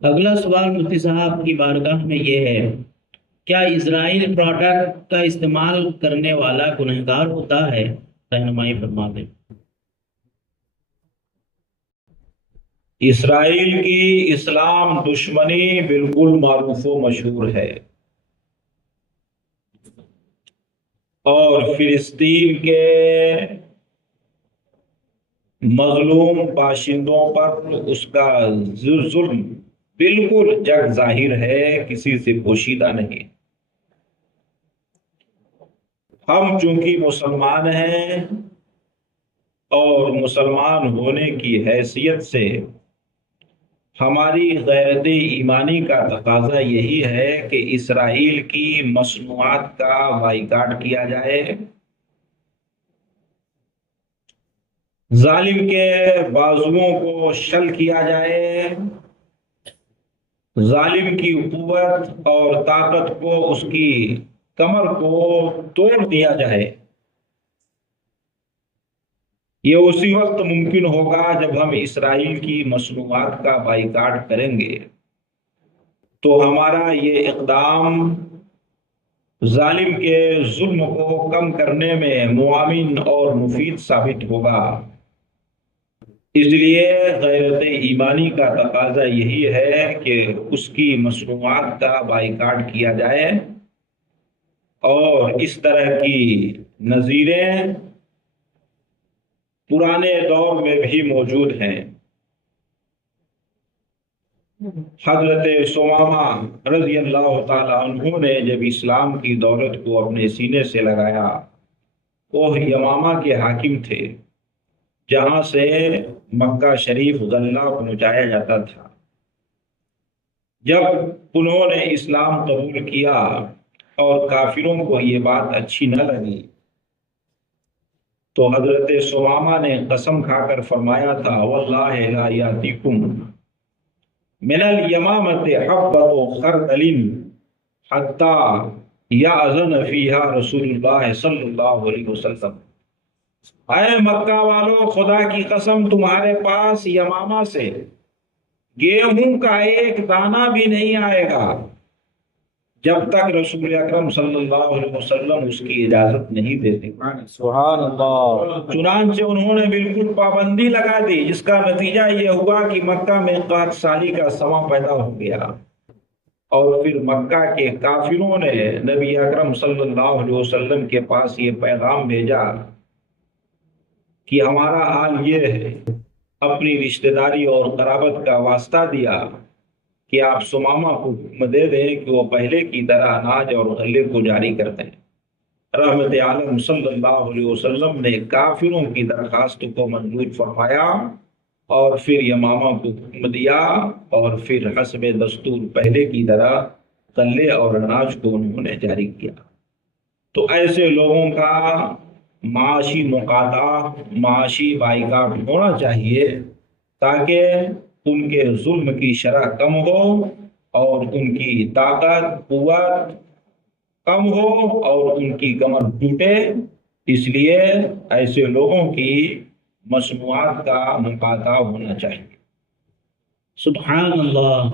اگلا سوال مفتی صاحب کی بارگاہ میں یہ ہے، کیا اسرائیل پروڈکٹ کا استعمال کرنے والا گنہگار ہوتا ہے؟ رہنمائی فرما دیں۔ اسرائیل کی اسلام دشمنی بالکل معروف و مشہور ہے، اور فلسطین کے مظلوم باشندوں پر اس کا ظلم بالکل جگ ظاہر ہے، کسی سے پوشیدہ نہیں۔ ہم چونکہ مسلمان ہیں اور مسلمان ہونے کی حیثیت سے ہماری غیرت ایمانی کا تقاضا یہی ہے کہ اسرائیل کی مصنوعات کا بائیکاٹ کیا جائے، ظالم کے بازوؤں کو شل کیا جائے، ظالم کی قوت اور طاقت کو، اس کی کمر کو توڑ دیا جائے۔ یہ اسی وقت ممکن ہوگا جب ہم اسرائیل کی مصنوعات کا بائیکاٹ کریں گے، تو ہمارا یہ اقدام ظالم کے ظلم کو کم کرنے میں معاون اور مفید ثابت ہوگا۔ اس لیے غیرت ایمانی کا تقاضا یہی ہے کہ اس کی مصنوعات کا بائیکاٹ کیا جائے، اور اس طرح کی نظیریں پرانے دور میں بھی موجود ہیں۔ حضرت ثمامہ رضی اللہ تعالی عنہ نے جب اسلام کی دولت کو اپنے سینے سے لگایا، وہ یمامہ کے حاکم تھے، جہاں سے مکہ شریف غلہ پہنچایا جاتا تھا۔ جب انہوں نے اسلام قبول کیا اور کافروں کو یہ بات اچھی نہ لگی، تو حضرت ثمامہ نے قسم کھا کر فرمایا تھا، واللہ لا یاتیکم من الیمامۃ حبۃ خردل حتی یأذن فیہا رسول اللہ صلی اللہ علیہ وسلم۔ اے مکہ والو، خدا کی قسم، تمہارے پاس یمامہ سے گیہوں کا ایک دانہ بھی نہیں آئے گا جب تک رسول اکرم صلی اللہ علیہ وسلم اس کی اجازت نہیں دیتے۔ سبحان اللہ۔ چنانچہ انہوں نے بالکل پابندی لگا دی، جس کا نتیجہ یہ ہوا کہ مکہ میں قحط سالی کا سماں پیدا ہو گیا، اور پھر مکہ کے کافروں نے نبی اکرم صلی اللہ علیہ وسلم کے پاس یہ پیغام بھیجا کہ ہمارا حال یہ ہے، اپنی رشتہ داری اور قرابت کا واسطہ دیا کہ آپ ثمامہ کو حکم دے دیں کہ وہ پہلے کی طرح اناج اور غلے کو جاری کر دیں۔ رحمت عالم صلی اللہ علیہ وسلم نے کافروں کی درخواست کو منظور فرمایا، اور پھر یمامہ کو حکم دیا، اور پھر حسب دستور پہلے کی طرح غلے اور اناج کو انہوں نے جاری کیا۔ تو ایسے لوگوں کا معاشی مقاطعہ، معاشی بائیکاٹ ہونا چاہیے، تاکہ ان کے ظلم کی شرح کم ہو، اور ان کی طاقت قوت کم ہو، اور ان کی کمر ٹوٹے۔ اس لیے ایسے لوگوں کی مصنوعات کا مقاطعہ ہونا چاہیے۔ سبحان اللہ۔